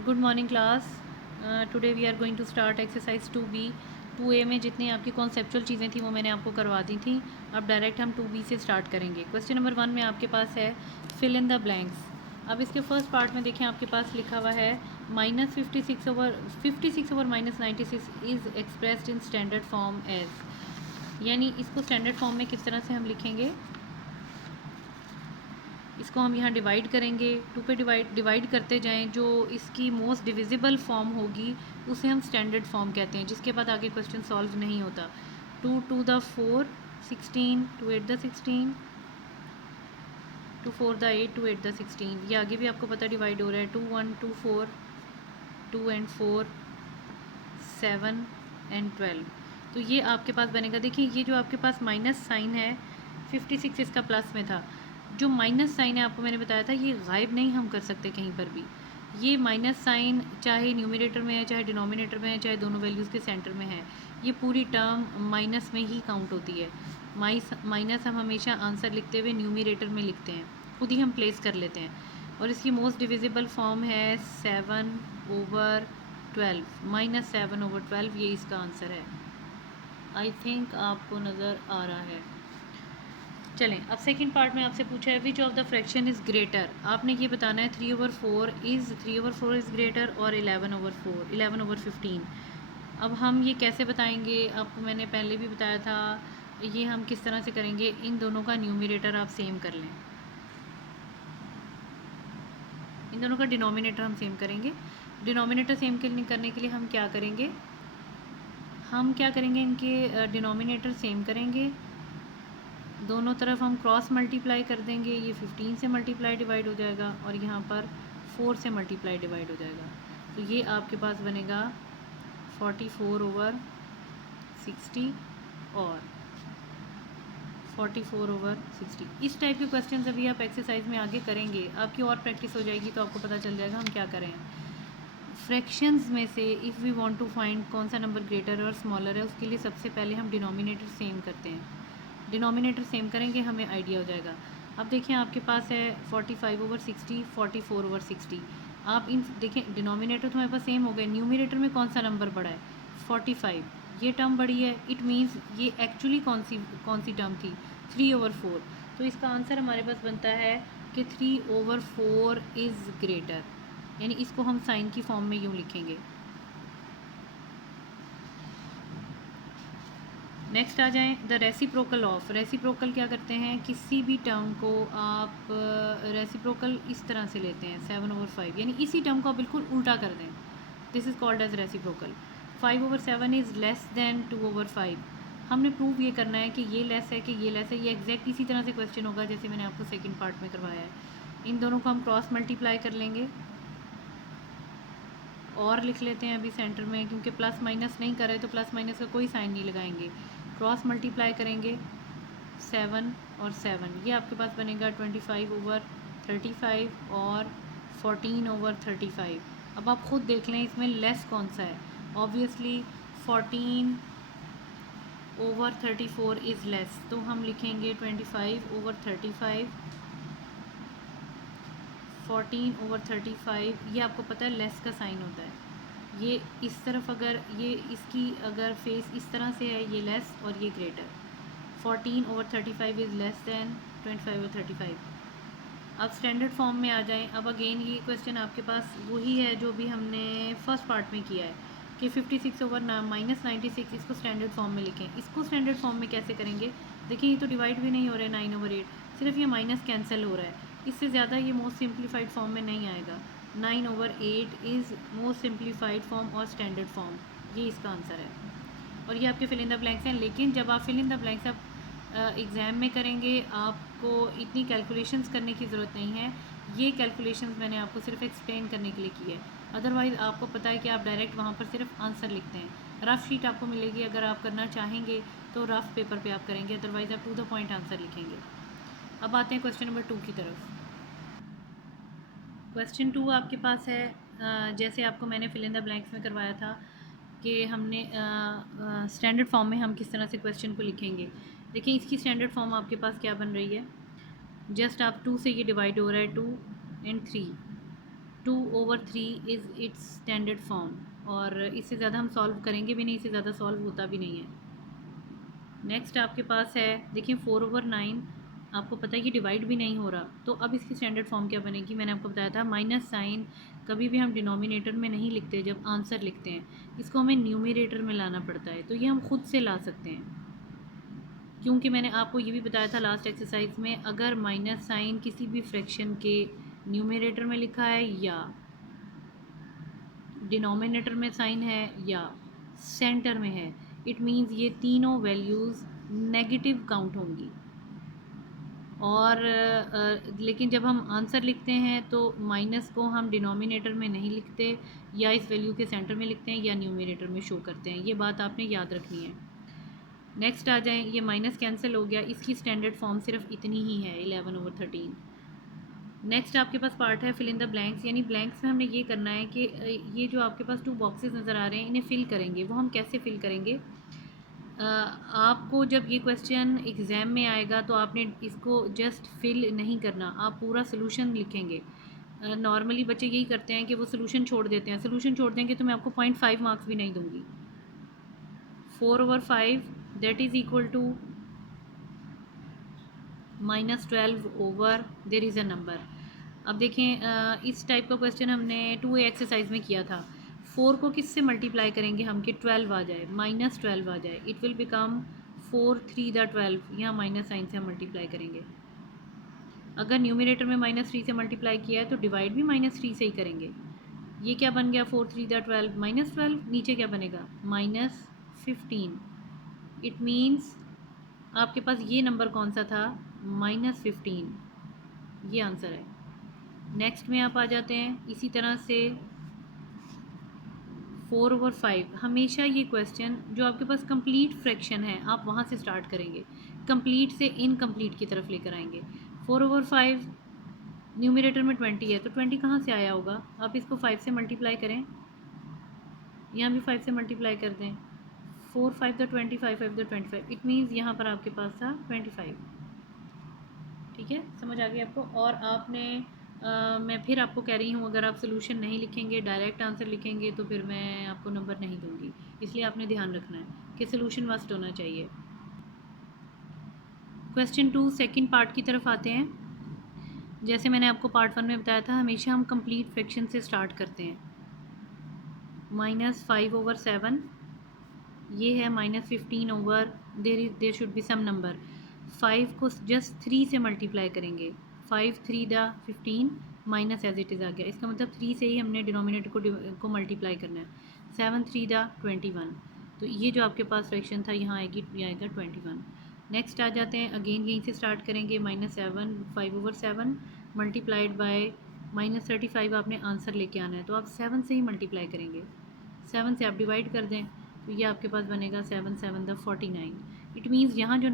Good morning class. Today we are going to start exercise 2B। 2A में जितनी आपकी conceptual चीज़ें थी वो मैंने आपको करवा दी थी। अब डायरेक्ट हम 2B से स्टार्ट करेंगे। क्वेश्चन नंबर 1 में आपके पास है फिल इन द ब्लैंक्स। अब इसके फर्स्ट पार्ट में देखें आपके पास लिखा हुआ है -56/56 -96 is expressed in standard form as. यानी इसको स्टैंडर्ड फॉर्म में किस तरह से हम लिखेंगे, इसको हम यहाँ डिवाइड करेंगे। 2 पे डिवाइड करते जाएं, जो इसकी मोस्ट डिविजिबल फॉर्म होगी उसे हम स्टैंडर्ड फॉर्म कहते हैं, जिसके बाद आगे क्वेश्चन सॉल्व नहीं होता। 2 to the 4 16, 2 8 the 16, 2 4 the 8, 2 8 the 16। ये आगे भी आपको पता डिवाइड हो रहा है। 2 1 2 4, 2 and 4 7 and 12। तो ये आपके पास बनेगा। देखिए ये जो आपके पास माइनस साइन है 56 इसका प्लस में था। जो माइनस साइन है आपको मैंने बताया था ये गायब नहीं हम कर सकते कहीं पर भी। ये माइनस साइन चाहे न्यूमरेटर में है चाहे डिनोमिनेटर में है चाहे दोनों वैल्यूज़ के सेंटर में है, ये पूरी टर्म माइनस में ही काउंट होती है। माइनस हम हमेशा आंसर लिखते हुए न्यूमरेटर में लिखते हैं, खुद ही हम प्लेस कर लेते हैं। और इसकी मोस्ट डिविजिबल फॉर्म है 7/12, -7/12। ये इसका आंसर है। आई थिंक आपको नज़र आ रहा है। चलें, अब सेकंड पार्ट में आपसे पूछा है which of the fraction is greater. आपने ये बताना है 3/4 इज़ ग्रेटर और 11/4, 11/15। अब हम ये कैसे बताएंगे, आपको मैंने पहले भी बताया था। ये हम किस तरह से करेंगे, इन दोनों का न्यूमरेटर आप सेम कर लें, इन दोनों का डिनोमिनेटर हम सेम करेंगे। डिनोमिनेटर सेम करने के लिए हम क्या करेंगे, इनके डिनोमिनेटर सेम करेंगे। दोनों तरफ हम क्रॉस मल्टीप्लाई कर देंगे। ये 15 से मल्टीप्लाई डिवाइड हो जाएगा और यहाँ पर 4 से मल्टीप्लाई डिवाइड हो जाएगा। तो ये आपके पास बनेगा 44/60 और 44/60। इस टाइप के क्वेश्चन अभी आप एक्सरसाइज में आगे करेंगे, आपकी और प्रैक्टिस हो जाएगी तो आपको पता चल जाएगा हम क्या करें। फ्रैक्शंस में से if we want to find कौन सा नंबर ग्रेटर और स्मॉलर है, उसके लिए सबसे पहले हम डिनोमिनेटर सेम करते हैं। डिनोमिनेटर सेम करेंगे हमें आइडिया हो जाएगा। अब देखें आपके पास है 45/60, 44/60। आप इन देखें डिनोमिनेटर तो हमारे पास सेम हो गए, न्यूमिनेटर में कौन सा नंबर बड़ा है, 45। ये टर्म बड़ी है, इट मीन्स ये एक्चुअली कौन सी टर्म थी, 3/4। तो इसका आंसर हमारे पास बनता है कि 3/4 इज़ ग्रेटर। यानी इसको हम साइन की फॉर्म में यूँ लिखेंगे। नेक्स्ट आ जाएं, द रेसिप्रोकल ऑफ। रेसिप्रोकल क्या करते हैं, किसी भी टर्म को आप रेसिप्रोकल इस तरह से लेते हैं 7/5, यानी इसी टर्म को आप बिल्कुल उल्टा कर दें। This is called as reciprocal. 5/7 is less than 2/5। हमने प्रूव ये करना है कि ये लेस है कि ये लेस है। ये एग्जैक्ट इसी तरह से क्वेश्चन होगा जैसे मैंने आपको सेकेंड पार्ट में करवाया है। इन दोनों को हम क्रॉस मल्टीप्लाई कर लेंगे और लिख लेते हैं अभी सेंटर में, क्योंकि प्लस माइनस नहीं करे तो प्लस माइनस का कोई साइन नहीं लगाएंगे। क्रॉस मल्टीप्लाई करेंगे 7 और 7, ये आपके पास बनेगा 25/35 और 14/35। अब आप खुद देख लें इसमें लेस कौन सा है। ऑब्वियसली 14/34 इज़ लेस, तो हम लिखेंगे 25/35, 14/35। ये आपको पता है लेस का साइन होता है। ये इस तरफ अगर ये इसकी अगर फेस इस तरह से है, ये लेस और ये ग्रेटर। 14/35 is less then 25/35। अब स्टैंडर्ड फॉर्म में आ जाएं। अब अगेन ये क्वेश्चन आपके पास वही है जो भी हमने फर्स्ट पार्ट में किया है कि 56/-96 इसको स्टैंडर्ड फॉर्म में लिखें। इसको स्टैंडर्ड फॉर्म में कैसे करेंगे, देखिए ये तो डिवाइड भी नहीं हो रहा है 9/8, सिर्फ ये माइनस कैंसिल हो रहा है। इससे ज़्यादा ये मोस्ट सिंप्लीफाइड फॉर्म में नहीं आएगा। 9/8 इज़ मोस्ट सिंप्लीफाइड फॉर्म और स्टैंडर्ड फॉर्म, ये इसका आंसर है। और ये आपके फिल इन द ब्लैंक्स हैं, लेकिन जब आप फिल इन द ब्लैंक्स आप एग्ज़ाम में करेंगे आपको इतनी कैलकुलेशंस करने की ज़रूरत नहीं है। ये कैलकुलेशंस मैंने आपको सिर्फ एक्सप्लेन करने के लिए की है। अदरवाइज़ आपको पता है कि आप डायरेक्ट वहाँ पर सिर्फ आंसर लिखते हैं। रफ़ शीट आपको मिलेगी, अगर आप करना चाहेंगे तो रफ़ पेपर पे आप करेंगे, अदरवाइज़ आप टू द पॉइंट आंसर लिखेंगे। अब आते हैं क्वेश्चन नंबर 2 की तरफ। क्वेश्चन 2 आपके पास है जैसे आपको मैंने फिल इन द ब्लैंक्स में करवाया था कि हमने स्टैंडर्ड फॉर्म में हम किस तरह से क्वेश्चन को लिखेंगे। देखिए इसकी स्टैंडर्ड फॉर्म आपके पास क्या बन रही है, जस्ट आप 2 से ये डिवाइड हो रहा है, 2 and 3। 2/3 is it's standard form, और इससे ज़्यादा हम सॉल्व करेंगे भी नहीं, इससे ज़्यादा सॉल्व होता भी नहीं है। नेक्स्ट आपके पास है, देखिए 4/9 आपको पता है कि डिवाइड भी नहीं हो रहा, तो अब इसकी स्टैंडर्ड फॉर्म क्या बनेगी? मैंने आपको बताया था माइनस साइन कभी भी हम डिनोमिनेटर में नहीं लिखते, जब आंसर लिखते हैं इसको हमें न्यूमरेटर में लाना पड़ता है, तो ये हम खुद से ला सकते हैं, क्योंकि मैंने आपको ये भी बताया था लास्ट एक्सरसाइज में, अगर माइनस साइन किसी भी फ्रैक्शन के न्यूमरेटर में लिखा है या डिनोमिनेटर में साइन है या सेंटर में है, इट मीन्स ये तीनों वैल्यूज़ नेगेटिव काउंट होंगी। और लेकिन जब हम आंसर लिखते हैं तो माइनस को हम डिनोमिनेटर में नहीं लिखते, या इस वैल्यू के सेंटर में लिखते हैं या न्यूमरेटर में शो करते हैं, ये बात आपने याद रखनी है। नेक्स्ट आ जाएं, ये माइनस कैंसिल हो गया, इसकी स्टैंडर्ड फॉर्म सिर्फ इतनी ही है 11/13। नेक्स्ट आपके पास पार्ट है फिल इन द ब्लैंक्स, यानी ब्लैंक्स में हमने ये करना है कि ये जो आपके पास 2 बॉक्सेस नज़र आ रहे हैं इन्हें फिल करेंगे। वो हम कैसे फिल करेंगे? आपको जब ये क्वेश्चन एग्ज़ाम में आएगा तो आपने इसको जस्ट फिल नहीं करना, आप पूरा सोल्यूशन लिखेंगे। नॉर्मली बच्चे यही करते हैं कि वो सोल्यूशन छोड़ देते हैं, सोल्यूशन छोड़ देंगे तो मैं आपको 0.5 मार्क्स भी नहीं दूंगी। 4/5 that is equal to -12 over there is a number. अब देखें, इस टाइप का क्वेश्चन हमने 2A एक्सरसाइज में किया था। 4 को किस से मल्टीप्लाई करेंगे हम कि 12 आ जाए, -12 आ जाए, इट विल बिकम 4×3 = 12, यहाँ माइनस साइन से हम मल्टीप्लाई करेंगे। अगर न्यूमरेटर में -3 से मल्टीप्लाई किया है तो डिवाइड भी -3 से ही करेंगे। ये क्या बन गया? 4×3 = 12, -12, नीचे क्या बनेगा? -15। इट मीन्स आपके पास ये नंबर कौन सा था? -15, ये आंसर है। नेक्स्ट में आप आ जाते हैं, इसी तरह से 4/5, हमेशा ये क्वेश्चन जो आपके पास कंप्लीट फ्रैक्शन है आप वहाँ से स्टार्ट करेंगे, कंप्लीट से इनकम्प्लीट की तरफ लेकर आएंगे। 4/5 न्यूमरेटर में 20 है, तो 20 कहाँ से आया होगा? आप इसको 5 से मल्टीप्लाई करें, यहाँ भी 5 से मल्टीप्लाई कर दें। 4×5 = 20, 5×5 = 25, इट मीन्स यहाँ पर आपके पास था 25। ठीक है, समझ आ गई आपको? और आपने मैं फिर आपको कह रही हूँ, अगर आप सोल्यूशन नहीं लिखेंगे, डायरेक्ट आंसर लिखेंगे तो फिर मैं आपको नंबर नहीं दूँगी, इसलिए आपने ध्यान रखना है कि सोल्यूशन मस्ट होना चाहिए। क्वेश्चन 2 सेकंड पार्ट की तरफ आते हैं। जैसे मैंने आपको पार्ट 1 में बताया था, हमेशा हम कंप्लीट फ्रैक्शन से स्टार्ट करते हैं। -5/7, ये है -15 over there should be some number. 5 को जस्ट 3 से मल्टीप्लाई करेंगे, 5×3 = 15, माइनस एज इट इज़ आ गया, इसका मतलब 3 से ही हमने डिनोमिनेटर को मल्टीप्लाई करना है। 7×3 = 21, तो ये जो आपके पास फ्रैक्शन था यहाँ आएगी, आएगा 21। नेक्स्ट आ जाते हैं, अगेन यहीं से स्टार्ट करेंगे, -7 5/7 मल्टीप्लाइड बाय -35, आपने आंसर लेके आना है, तो आप 7 से ही मल्टीप्लाई करेंगे, 7 से आप डिवाइड कर दें, तो ये आपके पास बनेगा 7×7 = 49। इट मीन्स यहाँ जो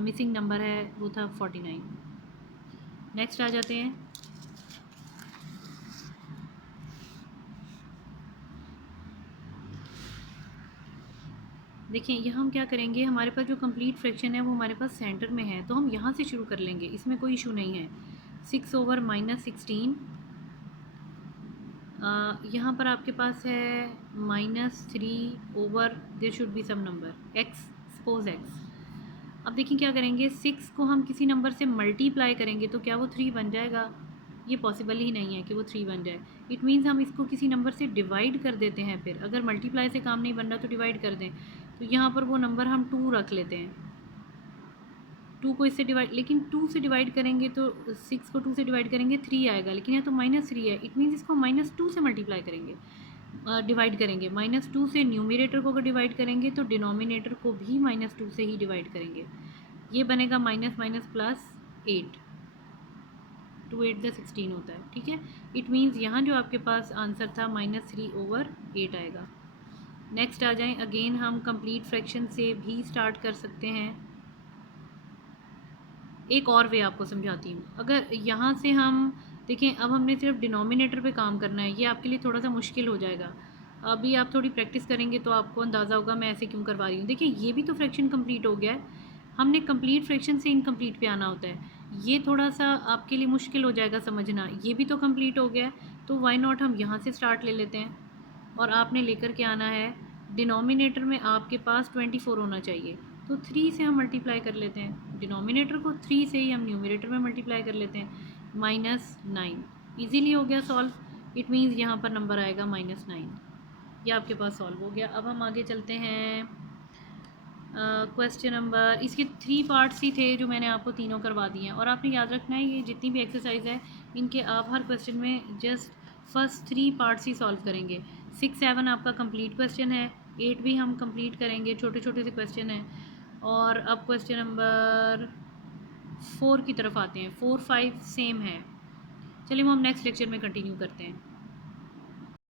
मिसिंग नंबर है वो था 49। नेक्स्ट आ जाते हैं, देखिए यहाँ हम क्या करेंगे, हमारे पास जो कंप्लीट फ्रैक्शन है वो हमारे पास सेंटर में है, तो हम यहाँ से शुरू कर लेंगे, इसमें कोई इशू नहीं है। 6/-16, यहाँ पर आपके पास है -3 over there should be some number x, suppose x। अब देखिए क्या करेंगे, 6 को हम किसी नंबर से मल्टीप्लाई करेंगे तो क्या वो 3 बन जाएगा? ये पॉसिबल ही नहीं है कि वो 3 बन जाए। इट मीन्स हम इसको किसी नंबर से डिवाइड कर देते हैं, फिर अगर मल्टीप्लाई से काम नहीं बन रहा तो डिवाइड कर दें, तो यहाँ पर वो नंबर हम 2 रख लेते हैं। 2 को इससे डिवाइड, लेकिन 2 से डिवाइड करेंगे तो 6 को 2 से डिवाइड करेंगे 3 आएगा, लेकिन यहाँ तो -3 है, इट मीन्स इसको -2 से मल्टीप्लाई करेंगे, डिवाइड करेंगे। -2 से न्यूमरेटर को अगर डिवाइड करेंगे तो डिनोमिनेटर को भी -2 से ही डिवाइड करेंगे, ये बनेगा -+8, 2×8 = 16 होता है। ठीक है, इट मीन्स यहाँ जो आपके पास आंसर था -3/8 आएगा। नेक्स्ट आ जाएं, अगेन हम कंप्लीट फ्रैक्शन से भी स्टार्ट कर सकते हैं। एक और वे आपको समझाती हूँ, अगर यहाँ से हम देखें, अब हमने सिर्फ डिनोमिनेटर पे काम करना है, ये आपके लिए थोड़ा सा मुश्किल हो जाएगा, अभी आप थोड़ी प्रैक्टिस करेंगे तो आपको अंदाज़ा होगा मैं ऐसे क्यों करवा रही हूँ। देखिए ये भी तो फ्रैक्शन कंप्लीट हो गया है, हमने कंप्लीट फ्रैक्शन से इनकम्प्लीट पे आना होता है, ये थोड़ा सा आपके लिए मुश्किल हो जाएगा समझना, ये भी तो कंप्लीट हो गया है, तो वाई नॉट हम यहाँ से स्टार्ट ले लेते हैं और आपने लेकर के आना है, डिनोमिनेटर में आपके पास 24 होना चाहिए, तो 3 से हम मल्टीप्लाई कर लेते हैं, डिनोमिनेटर को 3 से ही हम न्यूमरेटर में मल्टीप्लाई कर लेते हैं, -9 ईजीली हो गया सॉल्व। इट मीन्स यहाँ पर नंबर आएगा -9। ये आपके पास सॉल्व हो गया। अब हम आगे चलते हैं। क्वेश्चन नंबर, इसके 3 पार्ट्स ही थे जो मैंने आपको तीनों करवा दिए हैं, और आपने याद रखना है ये जितनी भी एक्सरसाइज है इनके आप हर क्वेश्चन में जस्ट फर्स्ट 3 पार्ट्स ही सॉल्व करेंगे। 6, 7 आपका कंप्लीट क्वेश्चन है, 8 भी हम कंप्लीट करेंगे, छोटे छोटे से क्वेश्चन हैं। और अब क्वेश्चन नंबर 4 की तरफ आते हैं। 4, 5 सेम है। चलिए वो हम नेक्स्ट लेक्चर में कंटिन्यू करते हैं।